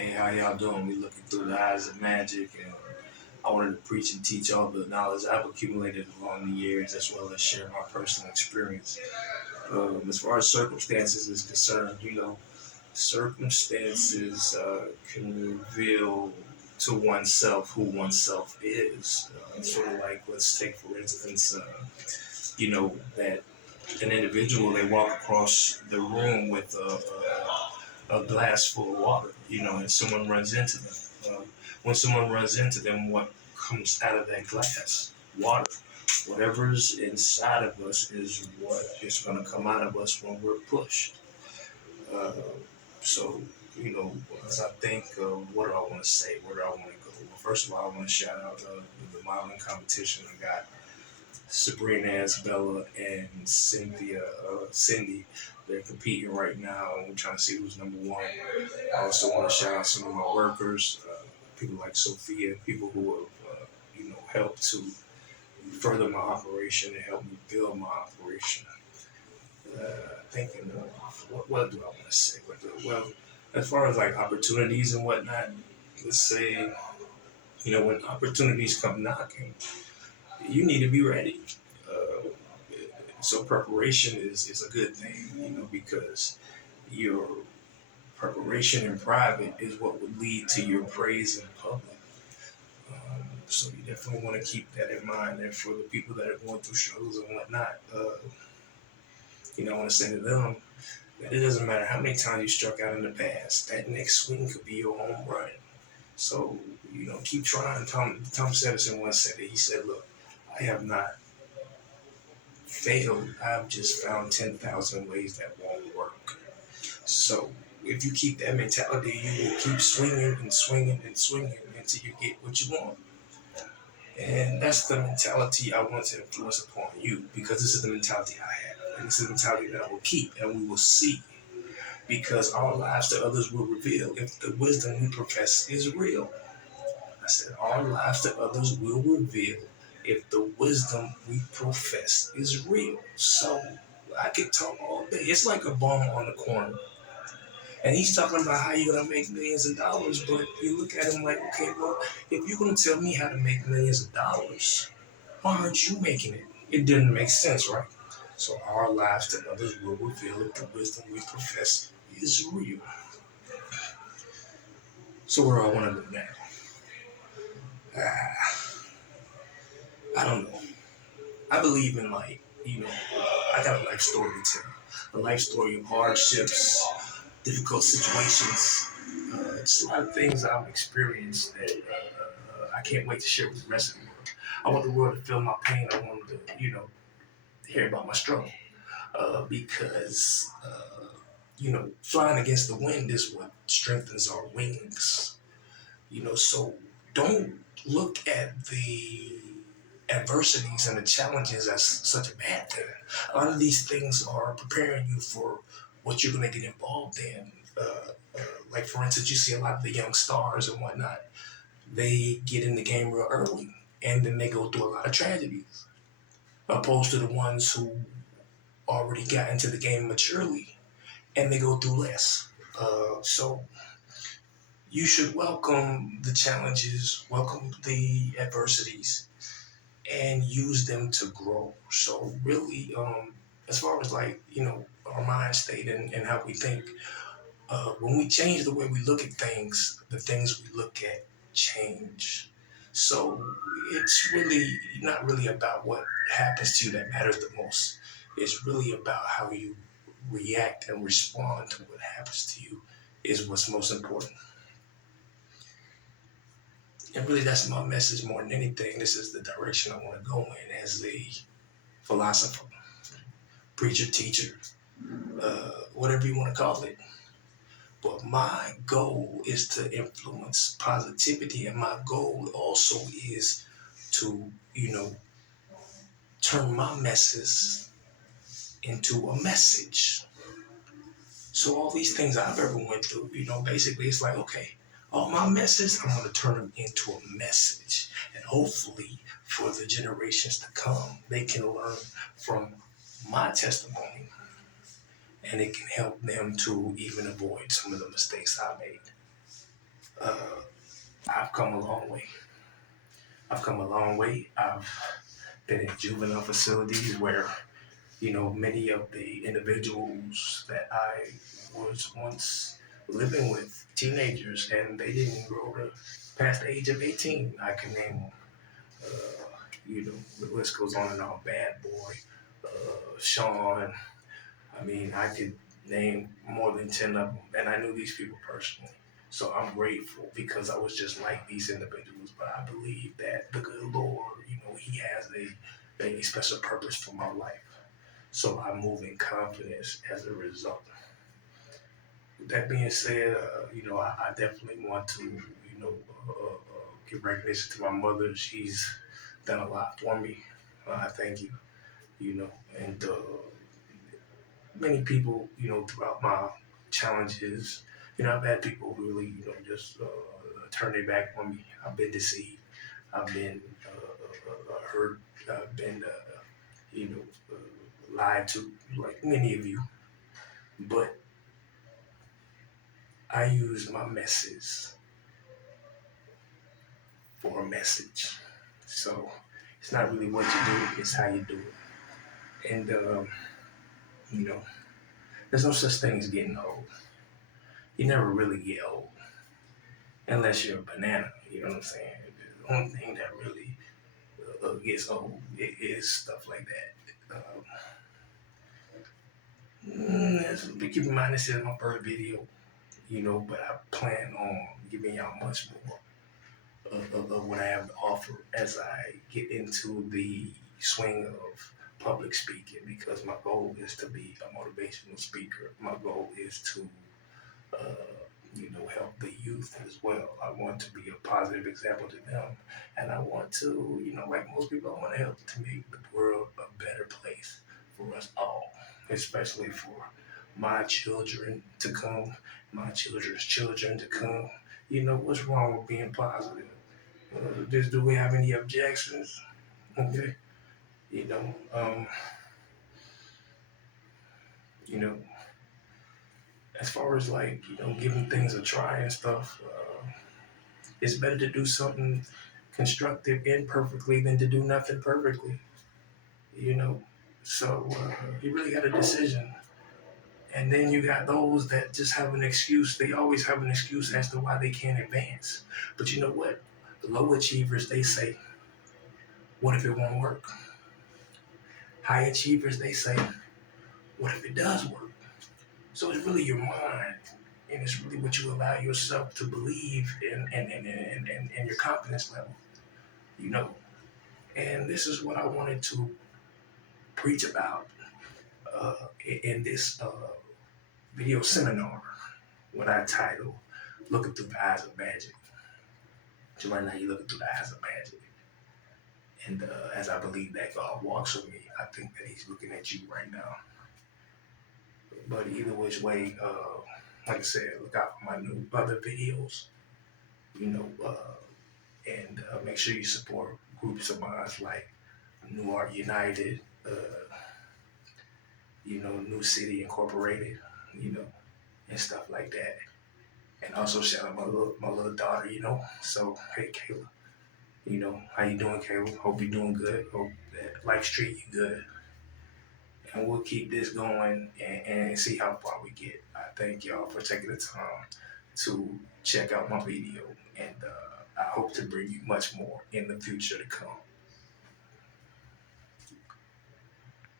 Hey, how y'all doing? We looking through the eyes of magic, and I wanted to preach and teach all the knowledge I've accumulated along the years, as well as share my personal experience. As far as circumstances is concerned, circumstances can reveal to oneself who oneself is. Sort of like, let's take for instance, that an individual they walk across the room with a glass full of water, and someone runs into them. When someone runs into them, what comes out of that glass? Water. Whatever's inside of us is what is going to come out of us when we're pushed. Uh, so, as I think, what do I want to say? Where do I want to go? Well, first of all, I want to shout out the modeling competition. I got Sabrina Isabella and Cindy. They're competing right now, and we're trying to see who's number one. I also want to shout out some of my workers, people like Sophia, people who have, helped to further my operation and help me build my operation. Thinking, what do I want to say? Well, as far as like opportunities and whatnot, let's say, when opportunities come knocking, you need to be ready. Uh, so preparation is a good thing, because your preparation in private is what would lead to your praise in public. So you definitely want to keep that in mind. And for the people that are going through struggles and whatnot, I want to say to them that it doesn't matter how many times you struck out in the past. That next swing could be your home run. So, keep trying. Thomas Edison once said it. He said, look, I have not failed. I've just found 10,000 ways that won't work. So if you keep that mentality, you will keep swinging and swinging and swinging until you get what you want. And that's the mentality I want to influence upon you, because this is the mentality I have. And this is the mentality that I will keep, and we will see. Because our lives to others will reveal if the wisdom we profess is real. I said, our lives to others will reveal if the wisdom we profess is real. So I could talk all day. It's like a bum on the corner. And he's talking about how you're going to make millions of dollars. But you look at him like, okay, well, if you're going to tell me how to make millions of dollars, why aren't you making it? It didn't make sense, right? So our lives to others will reveal if the wisdom we profess is real. So where do I want to go now? I don't know. I believe in I got a life story to tell. A life story of hardships, difficult situations. It's a lot of things I've experienced that I can't wait to share with the rest of the world. I want the world to feel my pain. I want them to, hear about my struggle. Because flying against the wind is what strengthens our wings. So don't look at the adversities and the challenges as such a bad thing. A lot of these things are preparing you for what you're going to get involved in. Like, for instance, you see a lot of the young stars and whatnot, they get in the game real early, and then they go through a lot of tragedies, opposed to the ones who already got into the game maturely, and they go through less. So you should welcome the challenges, welcome the adversities, and use them to grow. So really, as far as our mind state and how we think, when we change the way we look at things, the things we look at change. So it's really not really about what happens to you that matters the most. It's really about how you react and respond to what happens to you is what's most important. And really, that's my message more than anything. This is the direction I want to go in as a philosopher, preacher, teacher, whatever you want to call it. But my goal is to influence positivity, and my goal also is to, turn my message into a message. So all these things I've ever went through, basically it's like, okay, all my message, I'm going to turn them into a message. And hopefully for the generations to come, they can learn from my testimony, and it can help them to even avoid some of the mistakes I made. Uh, I've come a long way. I've come a long way. I've been in juvenile facilities where, many of the individuals that I was once living with, teenagers, and they didn't grow to past the age of 18. I can name them. The list goes on and on. Bad Boy, Sean. I mean, I could name more than 10 of them, and I knew these people personally. So I'm grateful because I was just like these individuals, but I believe that the good Lord, He has a special purpose for my life. So I move in confidence as a result. With that being said, I definitely want to, give recognition to my mother. She's done a lot for me. I thank you, and many people, throughout my challenges, I've had people really, just turn their back on me. I've been deceived. I've been hurt. I've been, you know, lied to, like many of you. But I use my messes for a message. So it's not really what you do, it's how you do it. And, you know, there's no such thing as getting old. You never really get old unless you're a banana. You know what I'm saying? The only thing that really gets old is stuff like that. Keep in mind, this is my first video, but I plan on giving y'all much more of what I have to offer as I get into the swing of public speaking, because my goal is to be a motivational speaker. My goal is to, help the youth as well. I want to be a positive example to them. And I want to, like most people, I want to help to make the world a better place for us all, especially for my children to come, my children's children to come. What's wrong with being positive? Do we have any objections? Okay. You know, um, you know, as far as like, giving things a try and stuff, it's better to do something constructive imperfectly than to do nothing perfectly, you know. So you really got a decision. And then you got those that just have an excuse. They always have an excuse as to why they can't advance. But you know what? The low achievers, they say, what if it won't work? High achievers, they say, what if it does work? So it's really your mind, and it's really what you allow yourself to believe in your confidence level, you know. And this is what I wanted to preach about in this video seminar, what I titled Looking Through the Eyes of Magic. So right now you're looking through the eyes of magic. And as I believe that God walks with me, I think that He's looking at you right now. But either which way, like I said, look out for my new other videos, and make sure you support groups of mine like New Art United, New City Incorporated, and stuff like that. And also shout out my little daughter, So hey, Kayla, how you doing, Kayla? Hope you're doing good. Hope that life's treating you good. And we'll keep this going and see how far we get. I thank y'all for taking the time to check out my video, and I hope to bring you much more in the future to come.